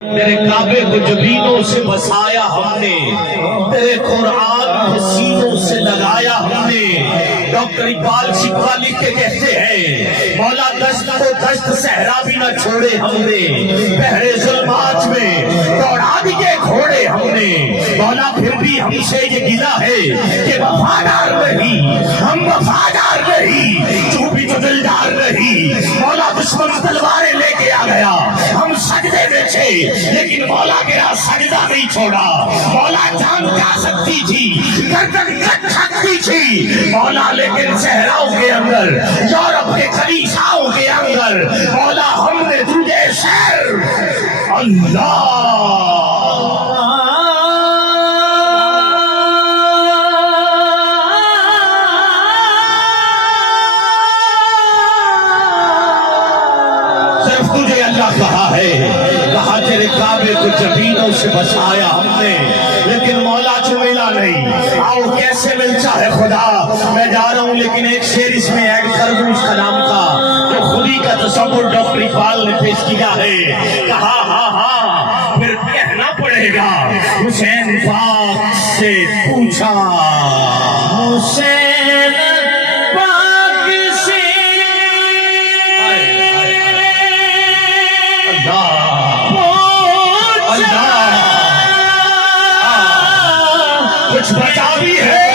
تیرے کعبے کو جبینوں سے بسایا ہم نے، تیرے قرآن کو سینوں سے لگایا ہم نے۔ ڈاکٹر اقبال شکوہ لکھ کے کہتے ہیں مولا دشت کو دشت صحرا بھی نہ چھوڑے ہم نے، بحر ظلمات میں دوڑا دیے گھوڑے ہم نے۔ مولا پھر بھی ہم سے یہ گلہ ہے کہ وفادار نہیں، ہم وفادار نہیں، تو بھی تو دلدار نہیں۔ مولا دشمن تلواریں لے کے آ گیا، ہم سجدے میں تھے لیکن مولا میرا سجدہ نہیں چھوڑا۔ مولا جان جا سکتی تھی، گردن کٹ سکتی تھی مولا، لیکن صحراؤں کے اندر، یورپ کے کلیساؤں کے اندر مولا ہم نے تجھے صرف اللہ تجھے اللہ کہا ہے۔ کہا تیرے کعبے کو جبینوں سے بسایا ہم نے، لیکن مولا تو ملا نہیں۔ آؤ کیسے ملتا ہے خدا، میں جا رہا ہوں لیکن ایک شعر اس میں ایڈ کر دوں اس کا نام کا، جو خودی کا تصور ڈاکٹر اقبال نے پیش کیا ہے۔ کہا ہاں ہاں پھر کہنا پڑے گا، حسین پاک سے پوچھا، حسین کچھ بچا بھی ہے۔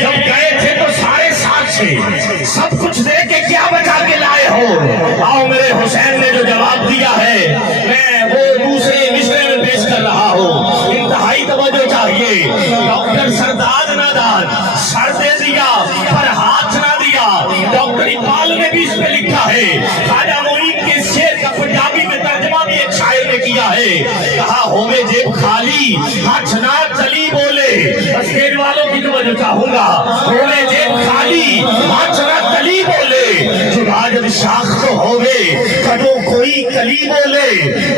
جب گئے تھے تو سارے ساتھ سے سب کچھ دے کے کیا بچا کے لائے ہو؟ آؤ میرے حسین نے جو جواب دیا ہے میں وہ دوسرے مصرے میں پیش کر رہا ہوں، انتہائی توجہ چاہیے۔ ڈاکٹر سرداد نادان سر دے دیا پر ہاتھ نہ دیا، ڈاکٹر اقبال نے بھی اس پہ لکھا ہے۔ خواجہ معین کے شعر کا پنجابی میں ترجمہ بھی ایک شاعر نے کیا ہے۔ کہا ہوئے جیب خالی ہاتھ نہ چلی بولے، اسٹیج والوں کی توجہ چاہوں گا، ہوئے جیب خالی ہاتھ نہ چلی بولے، جدا جب شاخ تو ہوئے کدو کوئی کلی بولے،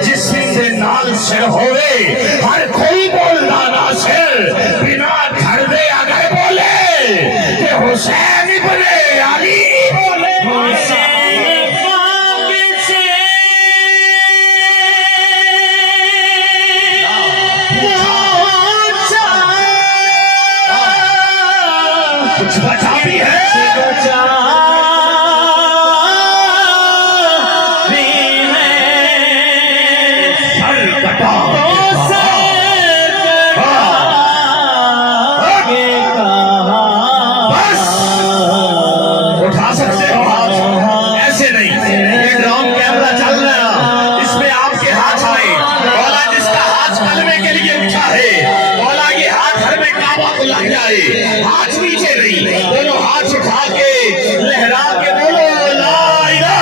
جس سے نال سر ہوئے ہر کوئی بولنا ناصر، بنا گھر دے اگر بولے کہ حسین ابن علی بولے۔ کچھ بچا بھی ہے، اٹھا سکتے ہو ہاتھ، ایسے نہیں، یہ ڈرون کیمرہ چل رہا، اس میں آپ کے ہاتھ آئے۔ مولا جس کا ہاتھ کلمے کے لیے اٹھا ہے، مولا یہ ہاتھ ہر میں کعبہ کو لگ جائے، ہاتھ نیچے نہیں، دونوں ہاتھ اٹھا کے لہرا کے بولو لا الہ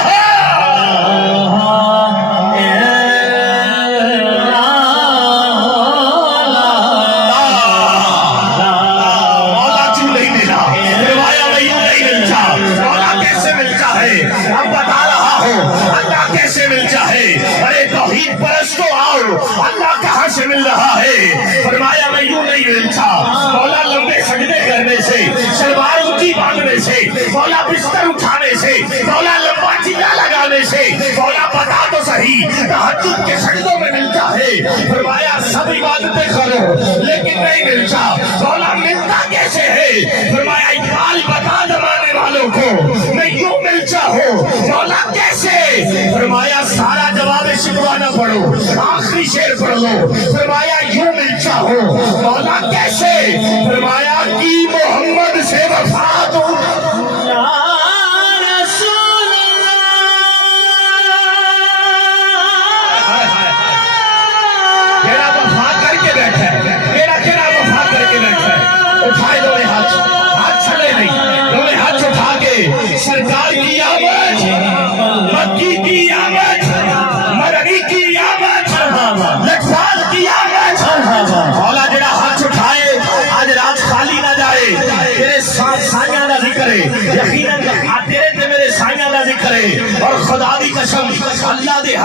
اب بتا رہا ہوں اللہ کیسے ملتا ہے۔ ارے توحید پرستو آؤ، اللہ کہاں سے مل رہا ہے؟ فرمایا میں یوں نہیں ملتا، مولا لمبے سجدے کرنے سے، شلوار اونچی باندھنے سے، مولا بستر اٹھانے سے، مولا لمبا چیلا لگانے سے، مولا بتا تو صحیح تہجد کے سجدوں میں ملتا ہے۔ فرمایا سب عبادتیں کرو لیکن نہیں ملتا، مولا ملتا کیسے ہے؟ فرمایا اقبال بتا زمانے والوں کو میں یوں ملتا ہوں، مولا کیسے؟ فرمایا سارا جواب شکوہ نہ پڑھو، آخری شعر پڑھ لو۔ فرمایا یوں ملتا ہوں، مولا کیسے؟ فرمایا کی محمد سے وفا دوں، کیڑا وفا کر کے بیٹھا ہے، کیڑا وفا کر کے بیٹھا ہے۔ اٹھائے دونوں ہاتھ، ہاتھ چھلے نہیں، دونوں ہاتھ اٹھا کے سرکار کی آمد، مکی کی آمد، مدنی کی آمد، لکھپال کی آمد۔ مولا جڑا ہاتھ اٹھائے آج رات خالی نہ جائے، تیرے سائیاں دا ذکر ہے، یقیناً تیرے تے میرے سائیاں دا ذکر ہے، اور خدا دی قسم اللہ دے